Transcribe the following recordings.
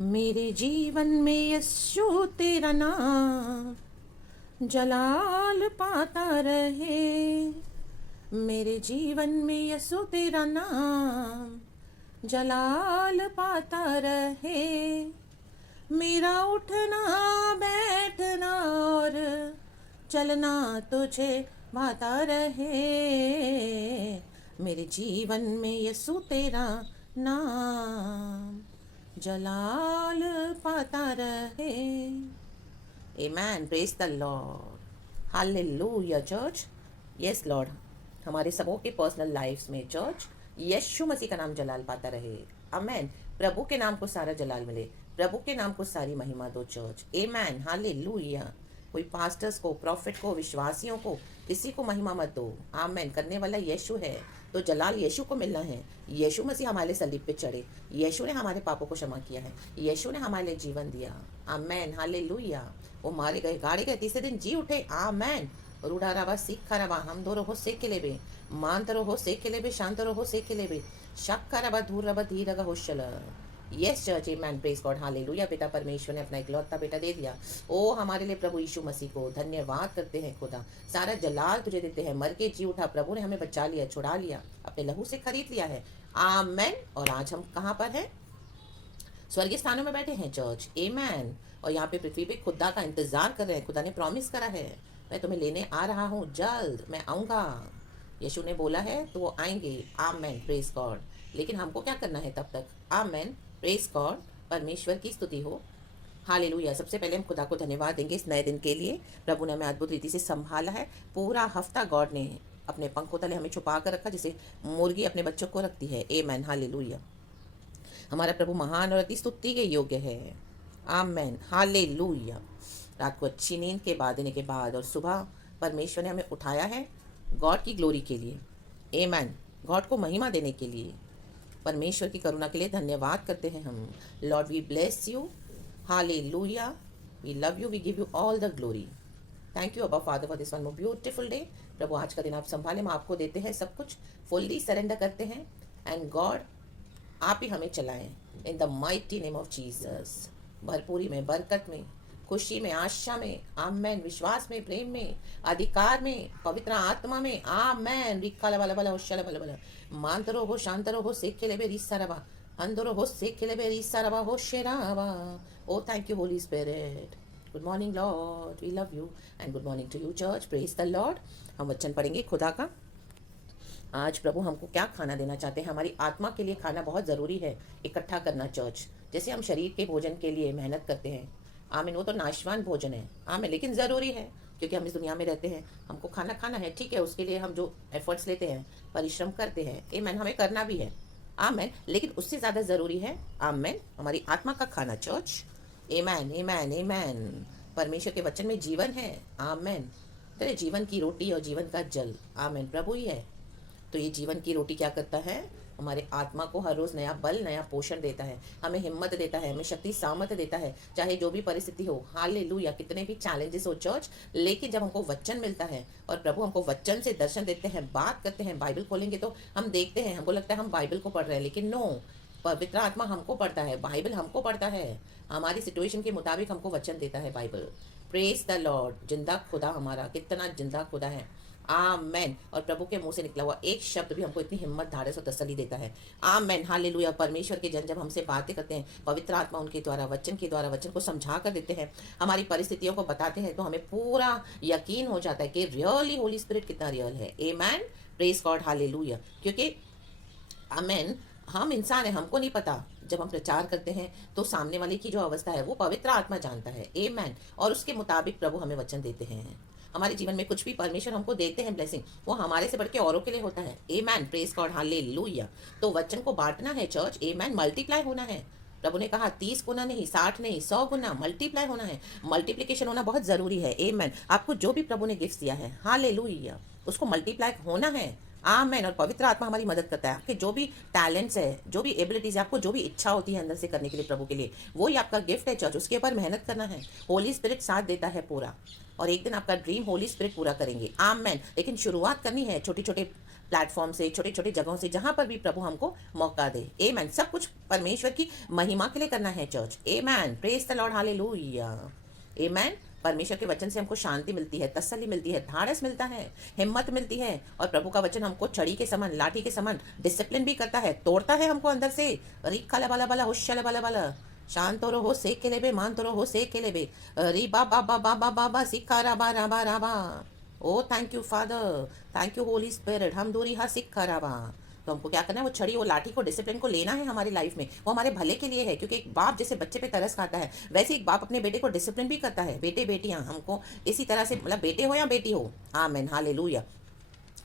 मेरे जीवन में यीशु तेरा नाम जलाल पाता रहे। मेरे जीवन में यीशु तेरा नाम जलाल पाता रहे। मेरा उठना बैठना और चलना तुझे भाता रहे। मेरे जीवन में यीशु तेरा नाम जलाल पाता रहे। Amen. Praise the Lord. Hallelujah, church. Yes, Lord. हमारे सबों के पर्सनल लाइफ्स में चर्च यीशु मसीह का नाम जलाल पाता रहे। अमेन। प्रभु के नाम को सारा जलाल मिले, प्रभु के नाम को सारी महिमा दो चर्च। Amen. हालेलुया। कोई पास्टर्स को, प्रॉफिट को, विश्वासियों को, किसी को महिमा मत दो। आमेन। करने वाला यीशु है, तो जलाल यीशु को मिलना है। यीशु मसीह हमारे सलीब पे चढ़े, यीशु ने हमारे पापों को क्षमा किया है, यीशु ने हमारे लिए जीवन दिया। आमेन। हालेलुया। वो मारे गए, गाड़े गए, तीसरे दिन जी उठे। आमेन। रूढ़ा रवा सीखा रवा हम दो रहो से के लेबे मान रहो से के लेबे शांत रहो से के लेबे शक्का रवा धूर रवा धीर रगा होशल। Yes church, amen. Praise God. Hallelujah. पिता परमेश्वर ने अपना इकलौता बेटा दे दिया। ओ हमारे लिए प्रभु यीशु मसीह को धन्यवाद करते हैं। खुदा सारा जलाल तुझे देते हैं। मर के जी उठा, प्रभु ने हमें बचा लिया, छुड़ा लिया, अपने लहू से खरीद लिया है। आमेन। और आज हम कहाँ पर हैं? स्वर्गीय स्थानों में बैठे हैं चर्च। आमेन। और यहाँ पे पृथ्वी पे खुदा का इंतजार कर रहे हैं। खुदा ने प्रॉमिस करा है, मैं तुम्हें लेने आ रहा हूँ, जल्द मैं आऊँगा। यीशु ने बोला है तो वो आएंगे। आमेन। Praise God. लेकिन हमको क्या करना है तब तक? आमेन। Praise God. परमेश्वर की स्तुति हो। हालेलुया। सबसे पहले हम खुदा को धन्यवाद देंगे इस नए दिन के लिए। प्रभु ने हमें अद्भुत रीति से संभाला है। पूरा हफ्ता गॉड ने अपने पंखों तले हमें छुपा कर रखा, जैसे मुर्गी अपने बच्चों को रखती है। आमेन। हालेलुया। हमारा प्रभु महान और अति स्तुति के योग्य है। आमेन। हालेलुया। रात को अच्छी नींद के बाद देने के बाद और सुबह परमेश्वर ने हमें उठाया है गॉड की ग्लोरी के लिए। आमेन। गॉड को महिमा देने के लिए, परमेश्वर की करुणा के लिए धन्यवाद करते हैं हम। Lord we bless you. Hallelujah. We love you, we give you all the glory. Thank you abba father for this one more beautiful day. प्रभु आज का दिन आप संभाले, हम आपको देते हैं सब कुछ, फुल्ली सरेंडर करते हैं। एंड गॉड आप ही हमें चलाएं in the mighty name of Jesus. भरपूरी में, बरकत में, खुशी में, आशा में। आमेन। विश्वास में, प्रेम में, अधिकार में, पवित्र आत्मा में। आमेन। रिक्का लबा लबा होशा लबा लबा मांतरो हो शांतरो हो सेके लेबे रिसा रबा अंदरो हो सेके लेबे रिसा रबा हो शेराबा। Oh thank you holy spirit. Good morning Lord, we love you and good morning to you church. Praise the Lord. हम वचन पढ़ेंगे खुदा का। आज प्रभु हमको क्या खाना देना चाहते हैं? हमारी आत्मा के लिए खाना बहुत ज़रूरी है इकट्ठा करना चर्च। जैसे हम शरीर के भोजन के लिए मेहनत करते हैं, आमीन, वो तो नाशवान भोजन है, आमीन, लेकिन ज़रूरी है क्योंकि हम इस दुनिया में रहते हैं, हमको खाना खाना है, ठीक है। उसके लिए हम जो एफर्ट्स लेते हैं, परिश्रम करते हैं, आमीन, हमें करना भी है, आमीन, लेकिन उससे ज़्यादा ज़रूरी है, आमीन, हमारी आत्मा का खाना चर्च। आमीन, आमीन, आमीन। परमेश्वर के वचन में जीवन है। आमीन। तेरे जीवन की रोटी और जीवन का जल, आमीन, प्रभु ही है। तो ये जीवन की रोटी क्या करता है? हमारे आत्मा को हर रोज़ नया बल, नया पोषण देता है, हमें हिम्मत देता है, हमें शक्ति सामर्थ्य देता है, चाहे जो भी परिस्थिति हो। हालेलुया। कितने भी चैलेंजेस हो चर्च, लेकिन जब हमको वचन मिलता है और प्रभु हमको वचन से दर्शन देते हैं, बात करते हैं, बाइबल खोलेंगे तो हम देखते हैं, हमको लगता है हम बाइबल को पढ़ रहे हैं, लेकिन नो, पवित्र आत्मा हमको पढ़ता है, बाइबल हमको पढ़ता है, हमारी सिचुएशन के मुताबिक हमको वचन देता है बाइबल। Praise the Lord. जिंदा खुदा हमारा, कितना जिंदा खुदा है। आमेन। और प्रभु के मुंह से निकला हुआ एक शब्द भी हमको इतनी हिम्मत, धारस और तसल्ली देता है। आमेन। हालेलुया। परमेश्वर के जन जब हमसे बातें करते हैं, पवित्र आत्मा उनके द्वारा, वचन के द्वारा, वचन को समझा कर देते हैं, हमारी परिस्थितियों को बताते हैं, तो हमें पूरा यकीन हो जाता है कि रियली होली स्पिरिट कितना रियल है। आमेन। Praise God. हालेलुया। क्योंकि आमेन, हम इंसान है, हमको नहीं पता। जब हम प्रचार करते हैं तो सामने वाले की जो अवस्था है वो पवित्र आत्मा जानता है। आमेन। और उसके मुताबिक प्रभु हमें वचन देते हैं। हमारे जीवन में कुछ भी परमेश्वर हमको देते हैं ब्लेसिंग, वो हमारे से बढ़ के औरों के लिए होता है। आमेन। Praise God. हालेलुया। तो वचन को बांटना है चर्च। आमेन। मल्टीप्लाई होना है। प्रभु ने कहा 30 गुना नहीं, 60 नहीं, 100 गुना मल्टीप्लाई होना है। मल्टीप्लिकेशन होना बहुत ज़रूरी है। आमेन। आपको जो भी प्रभु ने गिफ्ट दिया है, हालेलुया, उसको मल्टीप्लाई होना है। आमेन। और पवित्र आत्मा हमारी मदद करता है। आपके जो भी टैलेंट्स है, जो भी एबिलिटीज है, आपको जो भी इच्छा होती है अंदर से करने के लिए प्रभु के लिए, वो ही आपका गिफ्ट है चर्च। उसके ऊपर मेहनत करना है। होली स्पिरिट साथ देता है पूरा, और एक दिन आपका ड्रीम होली स्पिरिट पूरा करेंगे। आमेन। लेकिन शुरुआत करनी है छोटे छोटे प्लेटफॉर्म से, छोटे छोटे जगहों से, जहाँ पर भी प्रभु हमको मौका दे। आमेन। सब कुछ परमेश्वर की महिमा के लिए करना है church. Amen. Praise the Lord. Hallelujah. Amen. परमेश्वर के वचन से हमको शांति मिलती है, तसल्ली मिलती है, धाड़स मिलता है, हिम्मत मिलती है। और प्रभु का वचन हमको छड़ी के समान, लाठी के समान डिसिप्लिन भी करता है, तोड़ता है हमको अंदर से। रिक्का लबा लबा हुश्या लबा लबा, शांत हो सेक के लेबे, मान तो हो सेक के लेबे, री बा बा बा बा बा बा बा सिक्का राबा राबा राबा। Oh thank you father, thank you holy spirit. हम दूरी हा सिक्का राबा। तो हमको क्या करना है, वो छड़ी, वो लाठी को, डिसिप्लिन को लेना है हमारी लाइफ में। वो हमारे भले के लिए है, क्योंकि एक बाप जैसे बच्चे पे तरस खाता है, वैसे एक बाप अपने बेटे को डिसिप्लिन भी करता है। बेटे बेटियां हमको इसी तरह से, मतलब बेटे हो या बेटी हो, आमेन, हालेलुया।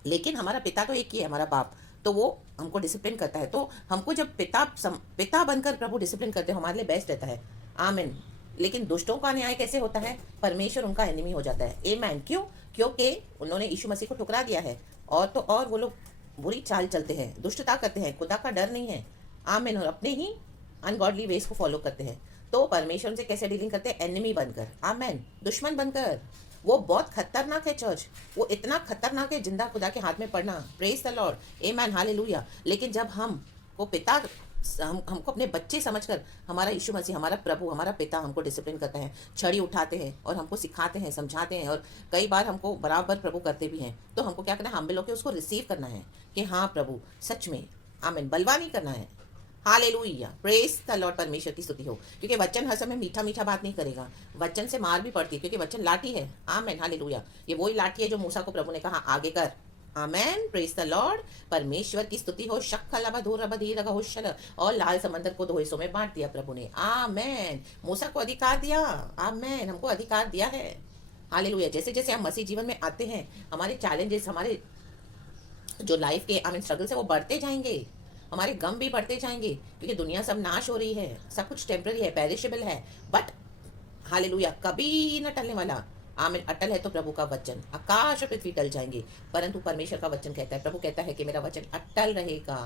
लेकिन हमारा पिता तो एक ही है, हमारा बाप, तो वो हमको डिसिप्लिन करता है। तो हमको जब पिता बनकर प्रभु डिसिप्लिन करते हो, हमारे लिए बेस्ट रहता है। आमेन। लेकिन दुष्टों का न्याय कैसे होता है? परमेश्वर उनका एनिमी हो जाता है। आमेन। क्यों? क्योंकि उन्होंने यीशु मसीह को ठुकरा दिया है। और तो और वो लोग बुरी चाल चलते हैं, दुष्टता करते हैं, खुदा का डर नहीं है। आमेन। और अपने ही अनगॉडली वेज को फॉलो करते हैं। तो परमेश्वर से कैसे डीलिंग करते हैं? एनिमी बनकर। आमेन। दुश्मन बनकर। वो बहुत खतरनाक है चर्च। वो इतना खतरनाक है, जिंदा खुदा के हाथ में पड़ना। Praise the Lord. Amen, hallelujah. लेकिन जब हम को पिता, हमको अपने बच्चे समझकर हमारा यीशु मसीह, हमारा प्रभु, हमारा पिता हमको डिसिप्लिन करता है, छड़ी उठाते हैं और हमको सिखाते हैं, समझाते हैं, और कई बार हमको बराबर प्रभु करते भी हैं। तो हमको क्या करना है? हम लोग के उसको रिसीव करना है कि हाँ प्रभु सच में। आमीन। बलवा नहीं करना है। हालेलुया। Praise the Lord. परमेश्वर की स्तुति हो। क्योंकि वचन हर समय मीठा मीठा बात नहीं करेगा, वचन से मार भी पड़ती है, क्योंकि वचन लाठी है। आमीन, हालेलुया। ये वही लाठी है जो मूसा को प्रभु ने कहा आगे कर। आमेन। Praise the Lord. परमेश्वर की स्तुति हो। शक्खल और लाल समंदर को 2 हिस्सों में बांट दिया प्रभु ने। आमेन। मूसा को अधिकार दिया। आमेन। हमको अधिकार दिया है। हालेलुया। जैसे जैसे हम मसीह जीवन में आते हैं, हमारे चैलेंजेस, हमारे जो लाइफ के आमीन स्ट्रगल है, वो बढ़ते जाएंगे। हमारे गम भी बढ़ते जाएंगे, क्योंकि दुनिया सब नाश हो रही है, सब कुछ टेम्पररी है, पेरिशेबल है। बट हालेलुया, कभी न टलने वाला। आमीन। अटल है तो प्रभु का वचन। आकाश और पृथ्वी टल जाएंगे, परंतु परमेश्वर का वचन कहता है, प्रभु कहता है कि मेरा वचन अटल रहेगा।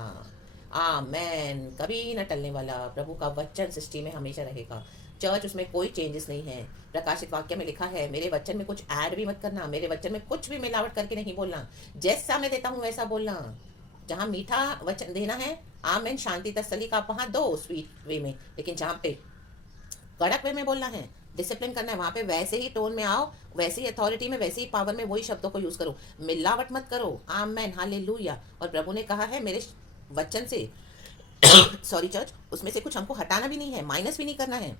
आमेन। कभी न टलने वाला प्रभु का वचन सृष्टि में हमेशा रहेगा। चर्च, उसमें कोई चेंजेस नहीं है। प्रकाशित वाक्य में लिखा है, मेरे वचन में कुछ ऐड भी मत करना, मेरे वचन में कुछ भी मिलावट करके नहीं बोलना, जैसा मैं देता हूँ वैसा बोलना। जहाँ मीठा वचन देना है, आमेन, शांति तसल्ली का, आप वहाँ दो स्वीट वे में। लेकिन जहाँ पे कड़क वे में बोलना है, डिसिप्लिन करना है, वहाँ पे वैसे ही टोन में आओ, वैसे ही अथॉरिटी में, वैसे ही पावर में, वही शब्दों को यूज करो, मिलावट मत करो। आमेन, हालेलुया। और प्रभु ने कहा है मेरे वचन से सॉरी चर्च, उसमें से कुछ हमको हटाना भी नहीं है, माइनस भी नहीं करना है।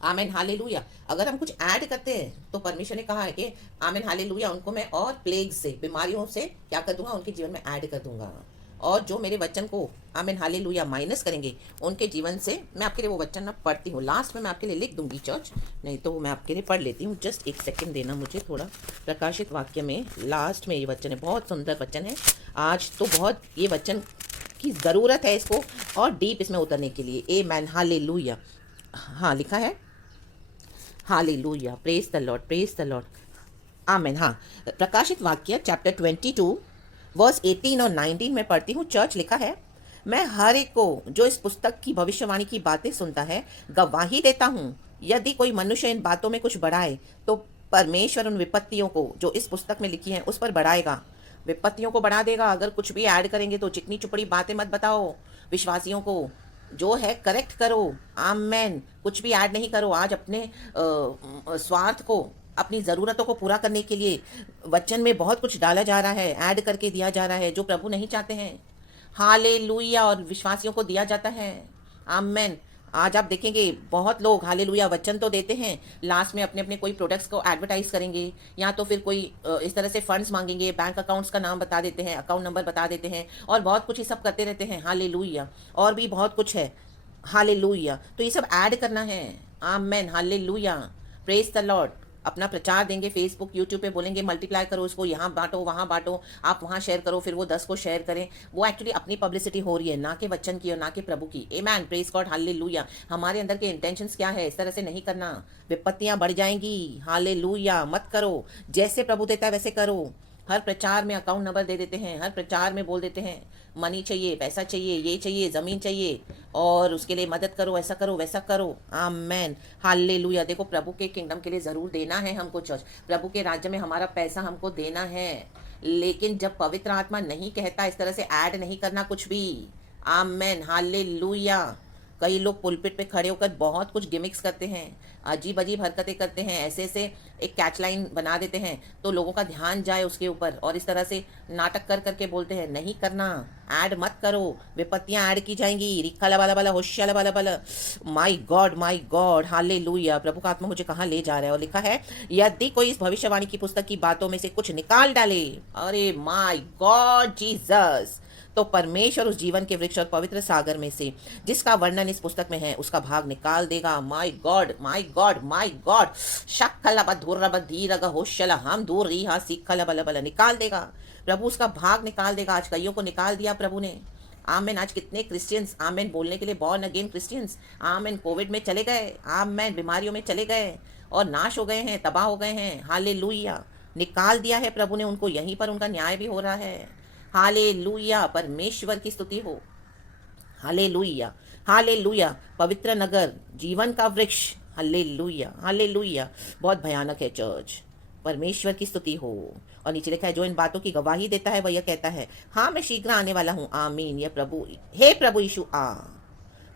आमेन, हालेलुया। अगर हम कुछ ऐड करते हैं तो परमेश्वर ने कहा है कि आमेन, हालेलुया, उनको मैं और प्लेग से, बीमारियों से क्या कर दूंगा? उनके जीवन में ऐड कर दूंगा। और जो मेरे वचन को आमेन, हालेलुया, माइनस करेंगे उनके जीवन से, मैं आपके लिए वो वचन ना पढ़ती हूँ, लास्ट में मैं आपके लिए लिख दूंगी चर्च, नहीं तो मैं आपके लिए पढ़ लेती हूँ। जस्ट एक सेकंड देना मुझे थोड़ा। प्रकाशित वाक्य में लास्ट में ये वचन है, बहुत सुंदर वचन है। आज तो बहुत ये वचन की ज़रूरत है इसको और डीप इसमें उतरने के लिए। Amen, hallelujah. हाँ, लिखा है, hallelujah. Praise the Lord, praise the Lord. Amen. हाँ, प्रकाशित वाक्य चैप्टर 22 वर्स 18 और 19 में पढ़ती हूँ। चर्च, लिखा है, मैं हर एक को जो इस पुस्तक की भविष्यवाणी की बातें सुनता है गवाही देता हूँ, यदि कोई मनुष्य इन बातों में कुछ बढ़ाए तो परमेश्वर उन विपत्तियों को जो इस पुस्तक में लिखी हैं उस पर बढ़ाएगा। विपत्तियों को बढ़ा देगा। अगर कुछ भी ऐड करेंगे तो चिकनी चुपड़ी बातें मत बताओ विश्वासियों को, जो है करेक्ट करो। आमेन। कुछ भी ऐड नहीं करो। आज अपने स्वार्थ को, अपनी ज़रूरतों को पूरा करने के लिए वचन में बहुत कुछ डाला जा रहा है, ऐड करके दिया जा रहा है, जो प्रभु नहीं चाहते हैं। हालेलुया। और विश्वासियों को दिया जाता है। आमेन। आज आप देखेंगे बहुत लोग हालेलुया वचन तो देते हैं, लास्ट में अपने अपने कोई प्रोडक्ट्स को एडवर्टाइज करेंगे, या तो फिर कोई इस तरह से फंड्स मांगेंगे, बैंक अकाउंट्स का नाम बता देते हैं, अकाउंट नंबर बता देते हैं, और बहुत कुछ ही सब करते रहते हैं। हालेलुया। और भी बहुत कुछ है। हालेलुया। तो ये सब ऐड करना है। आमेन, हालेलुया। Praise the Lord. अपना प्रचार देंगे, फेसबुक यूट्यूब पे बोलेंगे मल्टीप्लाई करो इसको, यहाँ बांटो, वहाँ बांटो, आप वहाँ शेयर करो, फिर वो 10 को शेयर करें। वो एक्चुअली अपनी पब्लिसिटी हो रही है, ना कि वचन की और ना कि प्रभु की। आमेन, प्रेज गॉड, हालेलुया। हमारे अंदर के इंटेंशंस क्या है? इस तरह से नहीं करना, विपत्तियाँ बढ़ जाएंगी। हालेलुया। मत करो, जैसे प्रभु देता है वैसे करो। हर प्रचार में अकाउंट नंबर दे देते हैं, हर प्रचार में बोल देते हैं मनी चाहिए, पैसा चाहिए, ये चाहिए, ज़मीन चाहिए, और उसके लिए मदद करो, ऐसा करो, वैसा करो। आमेन, हालेलुया। देखो, प्रभु के किंगडम के लिए ज़रूर देना है हमको चर्च, प्रभु के राज्य में हमारा पैसा हमको देना है। लेकिन जब पवित्र आत्मा नहीं कहता इस तरह से ऐड नहीं करना कुछ भी। आमेन, हालेलुया। कई लोग पुलपिट पे खड़े होकर बहुत कुछ गिमिक्स करते हैं, अजीब अजीब हरकतें करते हैं, ऐसे ऐसे एक कैच लाइन बना देते हैं तो लोगों का ध्यान जाए उसके ऊपर, और इस तरह से नाटक कर करके बोलते हैं नहीं करना, ऐड मत करो, विपत्तियां ऐड की जाएंगी। रिक्खा लबा लबा होशिया लबा लबा, माई गॉड, हालेलुया। प्रभु का आत्मा मुझे कहाँ ले जा रहा है। और लिखा है यदि कोई इस भविष्यवाणी की पुस्तक की बातों में से कुछ निकाल डाले, अरे माई गॉड जीसस, तो परमेश्वर उस जीवन के वृक्ष और पवित्र सागर में से जिसका वर्णन इस पुस्तक में है उसका भाग निकाल देगा। My God, my God, my God. शक्खलबधुरबधीरगहोशल हम दूर रही हाँ सीखलबलबल, निकाल देगा प्रभु, उसका भाग निकाल देगा। आज कईयों को निकाल दिया प्रभु ने। आमेन। आज कितने क्रिश्चियंस आमेन बोलने के लिए बॉर्न अगेन क्रिश्चियंस आमेन कोविड में चले गए, आमेन बीमारियों में चले गए और नाश हो गए हैं, तबाह हो गए हैं। हालेलुया, निकाल दिया है प्रभु ने उनको, यहीं पर उनका न्याय भी हो रहा है। हालेलुया, परमेश्वर की स्तुति हो। Hallelujah, hallelujah. पवित्र नगर, जीवन का वृक्ष, हालेलुया, हालेलुया। बहुत भयानक है चर्च, परमेश्वर की स्तुति हो। और नीचे लिखा है जो इन बातों की गवाही देता है वह यह कहता है हाँ मैं शीघ्र आने वाला हूँ। आमीन। यह प्रभु, हे प्रभु यीशु आ,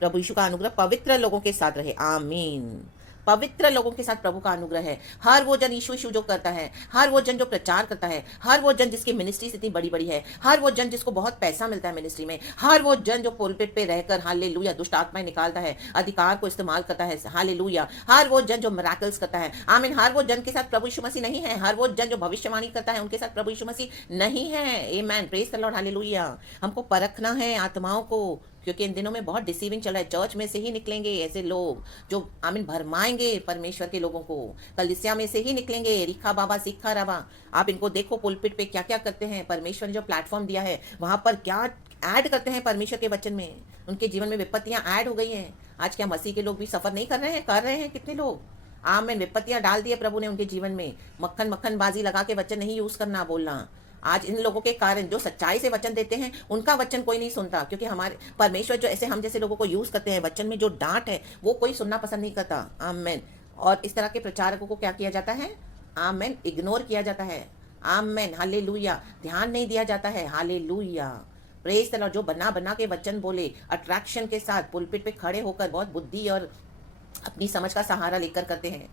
प्रभु यीशु का अनुग्रह पवित्र लोगों के साथ रहे। आमीन। पवित्र लोगों के साथ प्रभु का अनुग्रह है। हर वो जन यीशु यीशु जो करता है, हर वो जन जो प्रचार करता है, हर वो जन जिसकी मिनिस्ट्री इतनी बड़ी बड़ी है, हर वो जन जिसको बहुत पैसा मिलता है मिनिस्ट्री में, हर वो जन जो पुलपिट पे रहकर हालेलुया दुष्ट आत्माएं निकालता है, अधिकार को इस्तेमाल करता है, हालेलुया, हर वो जन जो मिरेकल्स करता है, आमीन, हर वो जन के साथ प्रभु यीशु मसीह नहीं है। हर वो जन जो भविष्यवाणी करता है उनके साथ प्रभु यीशु मसीह नहीं है। आमीन, प्रेज द लॉर्ड, हालेलुया। हमको परखना है आत्माओं को, क्योंकि इन दिनों में बहुत डिसीविंग चल रहा है। चर्च में से ही निकलेंगे ऐसे लोग जो आमीन भरमाएंगे परमेश्वर के लोगों को, कलीसिया में से ही निकलेंगे। रिखा बाबा सिखा रबा, आप इनको देखो पुलपिट पे क्या क्या करते हैं। परमेश्वर ने जो प्लेटफॉर्म दिया है वहां पर क्या ऐड करते हैं परमेश्वर के वचन में, उनके जीवन में विपत्तियां ऐड हो गई हैं। आज क्या मसीह के लोग भी सफर नहीं कर रहे हैं? कर रहे हैं कितने लोग। आमीन, विपत्तियां डाल दी है प्रभु ने उनके जीवन में। मक्खन मक्खन बाजी लगा के वचन नहीं यूज करना, बोलना। आज इन लोगों के कारण जो सच्चाई से वचन देते हैं उनका वचन कोई नहीं सुनता, क्योंकि हमारे परमेश्वर जो ऐसे हम जैसे लोगों को यूज करते हैं, वचन में जो डांट है वो कोई सुनना पसंद नहीं करता। आमेन। और इस तरह के प्रचारकों को क्या किया जाता है? आमेन, इग्नोर किया जाता है। आमेन, हालेलुया, ध्यान नहीं दिया जाता है। Hallelujah, praise the Lord. जो बना बना के वचन बोले, अट्रैक्शन के साथ पुलपिट पे खड़े होकर बहुत बुद्धि और अपनी समझ का सहारा लेकर करते हैं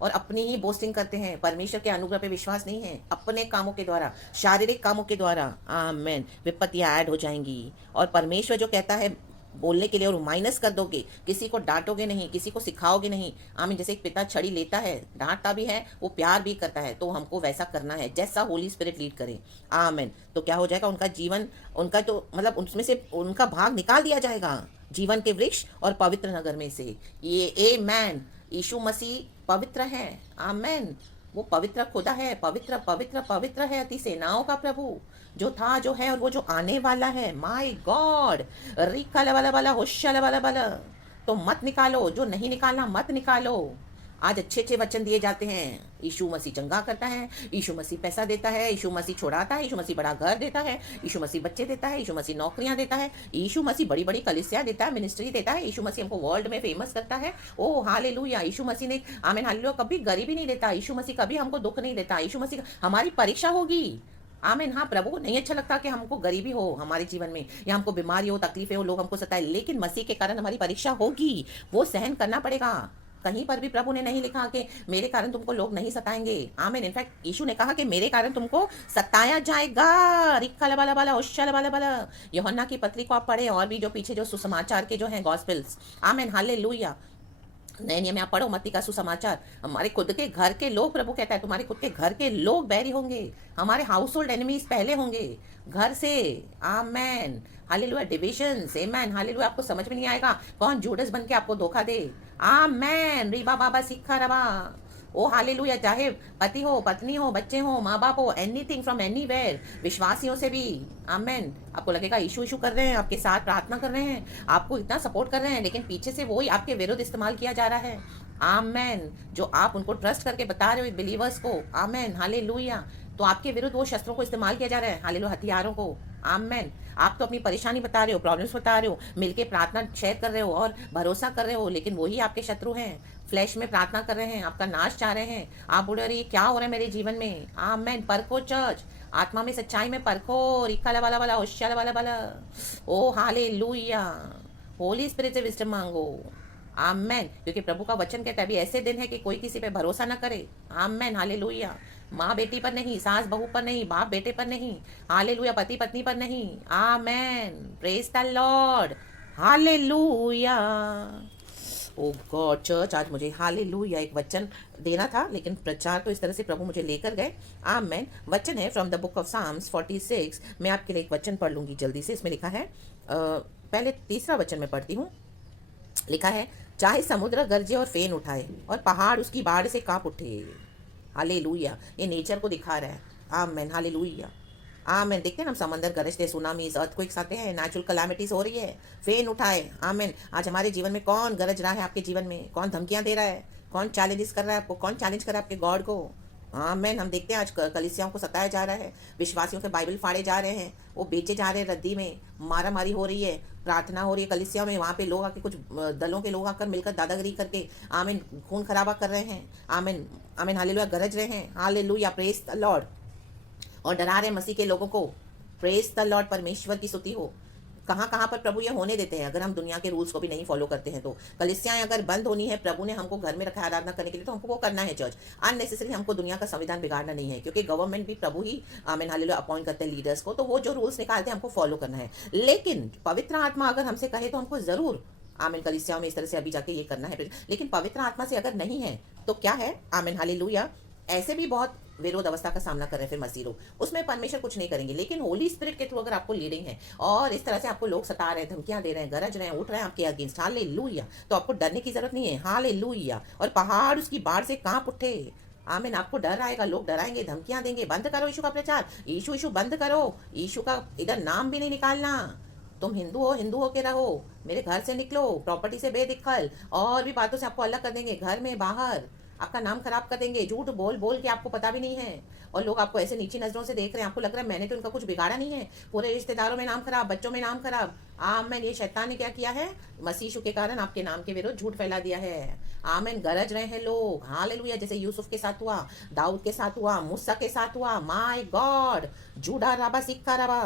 और अपनी ही बोस्टिंग करते हैं, परमेश्वर के अनुग्रह पे विश्वास नहीं है, अपने कामों के द्वारा, शारीरिक कामों के द्वारा, आमेन, विपत्तियां ऐड हो जाएंगी। और परमेश्वर जो कहता है बोलने के लिए, और माइनस कर दोगे, किसी को डांटोगे नहीं, किसी को सिखाओगे नहीं। आमीन। जैसे एक पिता छड़ी लेता है, डांटता भी है, वो प्यार भी करता है, तो हमको वैसा करना है जैसा होली स्पिरिट लीड करे। आमीन। तो क्या हो जाएगा? उनका जीवन, उनका तो मतलब उसमें से उनका भाग निकाल दिया जाएगा जीवन के वृक्ष और पवित्र नगर में से। ये आमेन। यीशु मसीह पवित्र है। आमेन। वो पवित्र खुदा है, पवित्र पवित्र पवित्र है, अति सेनाओं का प्रभु, जो था, जो है और वो जो आने वाला है। माय गॉड, रिकल वाला वाला होशल वाला वाला। तो मत निकालो, जो नहीं निकालना मत निकालो। आज अच्छे अच्छे वचन दिए जाते हैं। यीशु मसीह चंगा करता है, यीशु मसीह पैसा देता है, यीशु मसीह छुड़ाता है, यीशु मसीह बड़ा घर देता है, यीशु मसीह बच्चे देता है, यीशु मसीह नौकरियां देता है, यीशु मसीह बड़ी बड़ी कलीसिया देता है, मिनिस्ट्री देता है, यीशु मसीह हमको वर्ल्ड में फेमस करता है। ओ हालेलुया। यीशु मसीह ने आमीन हालेलुया कभी गरीबी नहीं देता, यीशु मसीह कभी हमको दुख नहीं देता। यीशु मसीह हमारी परीक्षा होगी। आमीन। हाँ, प्रभु को नहीं अच्छा लगता कि हमको गरीबी हो हमारे जीवन में, या हमको बीमारी हो, तकलीफें हो, लोग हमको सताए, लेकिन मसीह के कारण हमारी परीक्षा होगी, वो सहन करना पड़ेगा। कहीं पर भी प्रभु ने नहीं लिखा कि मेरे कारण तुमको लोग नहीं सताएंगे। आमीन। इनफैक्ट यीशु ने कहा कि मेरे कारण तुमको सताया जाएगा। रिक्का लबा लबा होशा लबा लबा। यूहन्ना की पत्री को आप पढ़े, और भी जो पीछे जो सुसमाचार के जो हैं गॉस्पेल्स। आमीन, हालेलुया। नए नियम में आप पढ़ो मत्ती का सुसमाचार। हमारे खुद के घर के लोग, प्रभु कहता है तुम्हारे खुद के घर के लोग बैरी होंगे, हमारे हाउस होल्ड एनिमीज पहले होंगे घर से। आमेन, हालेलुया। डिविजन्स, आमेन, हालेलुया। आपको समझ में नहीं आएगा कौन जूडस बन के आपको धोखा दे। आमेन, रिबा बाबा सिक्खा रबा। ओ हालेलुया। चाहे पति हो, पत्नी हो, बच्चे हो, माँ बाप हो, एनीथिंग फ्रॉम एनीवेयर, विश्वासियों से भी। आमेन। आपको लगेगा इशू इशू कर रहे हैं, आपके साथ प्रार्थना कर रहे हैं, आपको इतना सपोर्ट कर रहे हैं, लेकिन पीछे से वही आपके विरुद्ध इस्तेमाल किया जा रहा है। आमेन। जो आप उनको ट्रस्ट करके बता रहे हो बिलीवर्स को, आमेन, हालेलुया, तो आपके विरुद्ध वो शस्त्रों को इस्तेमाल किया जा रहा है, हालेलुया, हथियारों को। आमेन। आप तो अपनी परेशानी बता रहे हो, प्रॉब्लम्स बता रहे हो, मिलके प्रार्थना शेयर कर रहे हो और भरोसा कर रहे हो, लेकिन वही आपके शत्रु हैं, फ्लैश में प्रार्थना कर रहे हैं, आपका नाश चाह रहे हैं। आप बोल रहे ये क्या हो रहा है मेरे जीवन में। आमेन। परखो चर्च, आत्मा में सच्चाई में परखो। रिक्का वाला वाला होशियाला वाला वाला। ओ हालेलुया। होली स्पिरिट से विजडम मांगो। आमेन। क्योंकि प्रभु का वचन कहता है अभी ऐसे दिन है कि कोई किसी पे भरोसा ना करे। आमेन। हालेलुया। माँ बेटी पर नहीं, सास बहू पर नहीं, बाप बेटे पर नहीं, हालेलुया, पति पत्नी पर नहीं। Amen. Praise the Lord. Hallelujah. Oh God church, आज मुझे हालेलुया एक वचन देना था, लेकिन प्रचार तो इस तरह से प्रभु मुझे लेकर गए। आमेन। वचन है from the book of Psalms 46। मैं आपके लिए एक वचन पढ़ लूंगी जल्दी से। इसमें लिखा है, पहले तीसरा वचन में पढ़ती हूँ। लिखा है, चाहे समुद्र गरजे और फेन उठाए और पहाड़ उसकी बाढ़ से कांप उठे। हालेलुया। ये नेचर को दिखा रहा है। आमेन। हालेलुया। आमेन। देखते हैं हम समंदर गरजते, सुनामीज, अर्थक्वेक्स आते हैं, नेचुरल कलामिटीज हो रही है, फेन उठाए। आमेन। आज हमारे जीवन में कौन गरज रहा है? आपके जीवन में कौन धमकियां दे रहा है? कौन चैलेंजेस कर रहा है आपको? कौन चैलेंज कर रहा है आपके गॉड को? आमेन। हम देखते हैं आज कलीसियाओं को सताया जा रहा है, विश्वासियों के बाइबल फाड़े जा रहे हैं, वो बेचे जा रहे हैं रद्दी में, मारा मारी हो रही है, प्रार्थना हो रही है कलीसिया में, वहाँ पे लोग आके कुछ दलों के लोग आकर मिलकर दादागिरी करके आमीन खून खराबा कर रहे हैं। आमीन। आमीन। हालेलुया। गरज रहे हैं। हालेलुया। Praise the Lord. और डरा रहे मसीह के लोगों को। Praise the Lord. परमेश्वर की स्तुति हो। कहाँ कहाँ पर प्रभु ये होने देते हैं? अगर हम दुनिया के रूल्स को भी नहीं फॉलो करते हैं तो। कलीसियाएं अगर बंद होनी है, प्रभु ने हमको घर में रखा है आराधना करने के लिए, तो हमको वो करना है चर्च। अननेसेसरी हमको दुनिया का संविधान बिगाड़ना नहीं है, क्योंकि गवर्नमेंट भी प्रभु ही आमीन हालेलुया अपॉइंट करते हैं लीडर्स को, तो वो जो रूल्स निकालते हैं हमको फॉलो करना है। लेकिन पवित्र आत्मा अगर हमसे कहे तो हमको जरूर आमीन कलीसियाओं में इस तरह से अभी जाके ये करना है। लेकिन पवित्र आत्मा से अगर नहीं है तो क्या है? आमीन हालेलुया। ऐसे भी बहुत विरोध अवस्था का सामना कर रहे हैं फिर मसीह लोग, उसमें परमेश्वर कुछ नहीं करेंगे। लेकिन होली स्पिरिट के थ्रू अगर आपको लीडिंग है और इस तरह से आपको लोग सता रहे हैं, धमकियां दे रहे हैं, गरज रहे हैं, उठ रहे हैं आपके अगेंस्ट, हालेलुया, तो आपको डरने की जरूरत नहीं है। हालेलुया। और पहाड़ उसकी बाढ़ से कांप उठे। आमीन। आपको डर आएगा, लोग डराएंगे, धमकियां देंगे, बंद करो यीशु का प्रचार, यीशु यीशु बंद करो, यीशु का इधर नाम भी नहीं निकालना, तुम हिंदू हो के रहो, मेरे घर से निकलो, प्रॉपर्टी से बेदखल, और भी बातों से आपको अलग कर देंगे, घर में बाहर आपका नाम खराब कर देंगे, झूठ बोल बोल के आपको पता भी नहीं है, और लोग आपको ऐसे नीची नजरों से देख रहे हैं, आपको लग रहा है मैंने तो उनका कुछ बिगाड़ा नहीं है, पूरे रिश्तेदारों में नाम खराब, बच्चों में नाम खराब। आमेन। ये शैतान ने क्या किया है? मसीह के कारण आपके नाम के विरुद्ध झूठ फैला दिया है। आमेन। गरज रहे हैं लोग। हालेलुया। जैसे यूसुफ के साथ हुआ, दाऊद के साथ हुआ, मूसा के साथ हुआ। My God. जूडा रबा सिक्का रबा।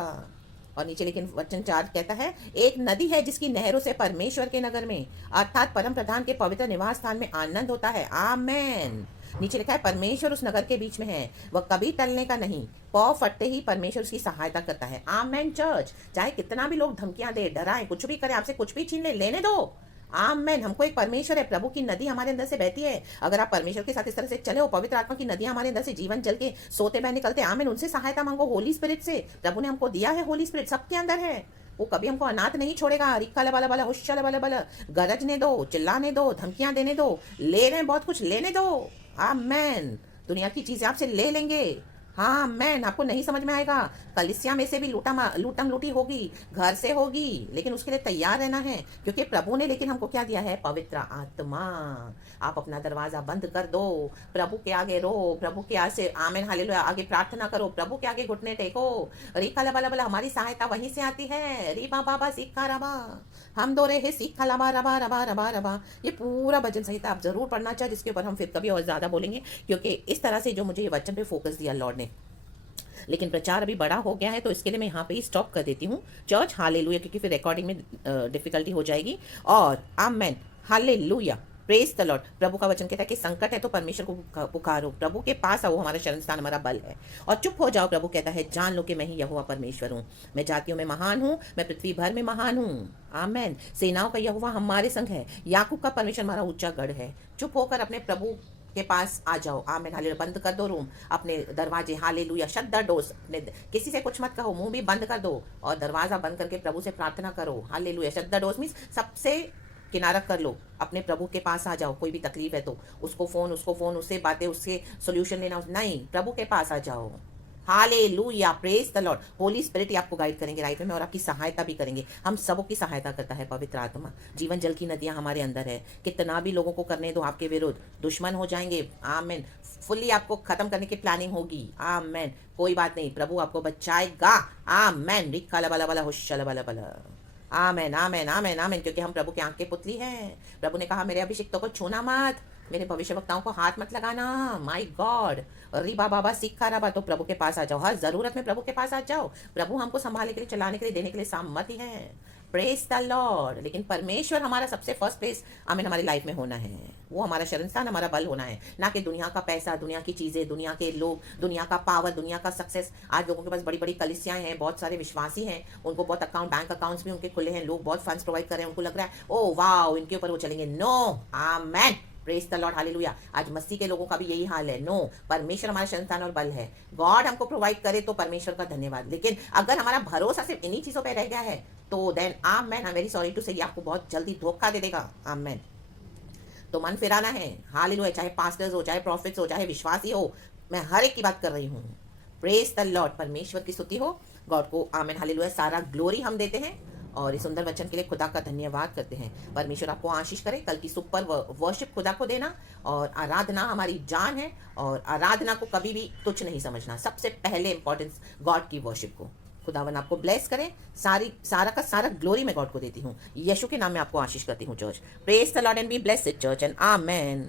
और नीचे लेकिन वचन 4 कहता है, एक नदी है जिसकी नहरों से परमेश्वर के नगर में अर्थात परम प्रधान के पवित्र निवास स्थान में आनंद होता है। आमेन। नीचे लिखा है, परमेश्वर उस नगर के बीच में है, वह कभी टलने का नहीं, पौ फटते ही परमेश्वर उसकी सहायता करता है। आमेन चर्च। चाहे कितना भी लोग धमकियां दे, डराएं, कुछ भी करें, आपसे कुछ भी छीन ले, लेने दो। आमेन। हमको एक परमेश्वर है, प्रभु की नदी हमारे अंदर से बहती है। अगर आप परमेश्वर के साथ इस तरह से चले हो, पवित्र आत्मा की नदियां हमारे अंदर से जीवन जल के सोते बह निकलते हैं। आमेन। उनसे सहायता मांगो, होली स्पिरिट से। प्रभु ने हमको दिया है, होली स्पिरिट सबके अंदर है, वो कभी हमको अनाथ नहीं छोड़ेगा। रिक्का लबा लबा हुश्शा लबा लबा, गरजने दो, चिल्लाने दो, धमकियां देने दो, ले रहे हैं बहुत कुछ, लेने दो। आमेन। दुनिया की चीजें आपसे ले लेंगे। हाँ मैन, आपको नहीं समझ में आएगा, कलिसिया में से भी लूटम लूटी होगी, घर से होगी, लेकिन उसके लिए तैयार रहना है, क्योंकि प्रभु ने लेकिन हमको क्या दिया है? पवित्र आत्मा। आप अपना दरवाजा बंद कर दो, प्रभु के आगे रो, प्रभु के आगे आमेन हालेलुया आगे प्रार्थना करो, प्रभु के आगे घुटने टेको। रीखा लबा लबा, हमारी सहायता वहीं से आती है। रीबा बाबा सीखा रबा, हम दो रे सीखा लबा रबा रबा रबा रबा। ये पूरा भजन संहिता आप जरूर पढ़ना चाहिए, जिसके ऊपर हम फिर कभी और ज्यादा बोलेंगे, क्योंकि इस तरह से जो मुझे ये वचन पे फोकस दिया लॉर्ड ने। लेकिन प्रचार अभी बड़ा हो गया है, तो इसके लिए मैं यहाँ पे ही स्टॉप कर देती हूँ चर्च। हालेलुया, क्योंकि फिर रिकॉर्डिंग में डिफिकल्टी हो जाएगी। और amen hallelujah, praise the Lord. प्रभु का वचन कहता है कि संकट है तो परमेश्वर को पुकारो, प्रभु के पास आओ, हमारा शरण स्थान, हमारा बल है, और चुप हो जाओ। प्रभु कहता है जान लो कि मैं ही यहोवा परमेश्वर हूँ, मैं जातियों में महान हूँ, मैं पृथ्वी भर में महान हूँ। आमेन। सेनाओं का यहोवा हमारे संग है, याकूब का परमेश्वर हमारा ऊंचा गढ़ है। चुप होकर अपने प्रभु के पास आ जाओ। Amen hallelujah. बंद कर दो रूम, अपने दरवाजे, हालेलुया, शट द डोर्स। अपने किसी से कुछ मत कहो, मुंह भी बंद कर दो, और दरवाजा बंद करके प्रभु से प्रार्थना करो। Hallelujah. Shut the doors means सबसे किनारा कर लो, अपने प्रभु के पास आ जाओ। कोई भी तकलीफ है तो उसको फोन, उससे बातें, उससे सोल्यूशन लेना नहीं, प्रभु के पास आ जाओ। Hallelujah, praise the Lord. Holy spirit ही आपको गाइड करेंगे लाइफ में और आपकी सहायता भी करेंगे। हम सबों की सहायता करता है पवित्र आत्मा। जीवन जल की नदियां हमारे अंदर है। कितना भी लोगों को करने दो आपके विरुद्ध, दुश्मन हो जाएंगे, आमेन। फुल्ली आपको खत्म करने की प्लानिंग होगी, आमेन। कोई बात नहीं, प्रभु आपको बचाएगा, आमेन। रिक्का लबा लबा हुश्शा लबा लबा ला। आमेन आमेन आमेन आमेन। क्योंकि हम प्रभु के आंख के पुतली हैं। प्रभु ने कहा मेरे अभिषिक्तों को छूना मत, मेरे भविष्यवक्ताओं को हाथ मत लगाना। माय गॉड, रिबा बाबा सीखा रबा। तो प्रभु के पास आ जाओ, हर जरूरत में प्रभु के पास आ जाओ। प्रभु हमको संभालने के लिए, चलाने के लिए, देने के लिए सामर्थ्य है। Praise the Lord. लेकिन परमेश्वर हमारा सबसे फर्स्ट प्लेस हमें हमारी लाइफ में होना है। वो हमारा शरण स्थान, हमारा बल होना है, ना कि दुनिया का पैसा, दुनिया की चीजें, दुनिया के लोग, दुनिया का पावर, दुनिया का सक्सेस। आज लोगों के पास बड़ी बड़ी कलिसियाएं हैं, बहुत सारे विश्वासी हैं, उनको बहुत अकाउंट, बैंक अकाउंट्स भी उनके खुले हैं, लोग बहुत फंड्स प्रोवाइड कर रहे हैं, उनको लग रहा है ओ वाओ इनके ऊपर वो चलेंगे। No, amen, praise the Lord, hallelujah. आज मसीह के लोगों का भी यही हाल है। नो, परमेश्वर हमारा संतान और बल है। गॉड हमको प्रोवाइड करे तो परमेश्वर का धन्यवाद। लेकिन अगर हमारा भरोसा सिर्फ इन्हीं चीजों पे रह गया है तो then amen, I am very sorry to say, आपको बहुत जल्दी धोखा दे देगा। आमेन। तो मन फिराना है, हालेलुया। चाहे पास्टर्स हो, चाहे प्रॉफिट्स हो, चाहे विश्वासी हो, मैं हर एक की बात कर रही हूँ। प्रेज द लॉर्ड, परमेश्वर की स्तुति हो, गॉड को आमेन, हालेलुया। सारा ग्लोरी हम देते हैं और इस सुंदर वचन के लिए खुदा का धन्यवाद करते हैं। परमेश्वर आपको आशीष करे। कल की सुपर वर्शिप खुदा को देना, और आराधना हमारी जान है, और आराधना को कभी भी तुच्छ नहीं समझना। सबसे पहले इंपॉर्टेंस गॉड की वर्शिप को। खुदावन आपको ब्लेस करे। सारा का सारा ग्लोरी मैं गॉड को देती हूँ। यीशु के नाम में आपको आशीष करती हूँ church. Praise the Lord and be blessed church and amen.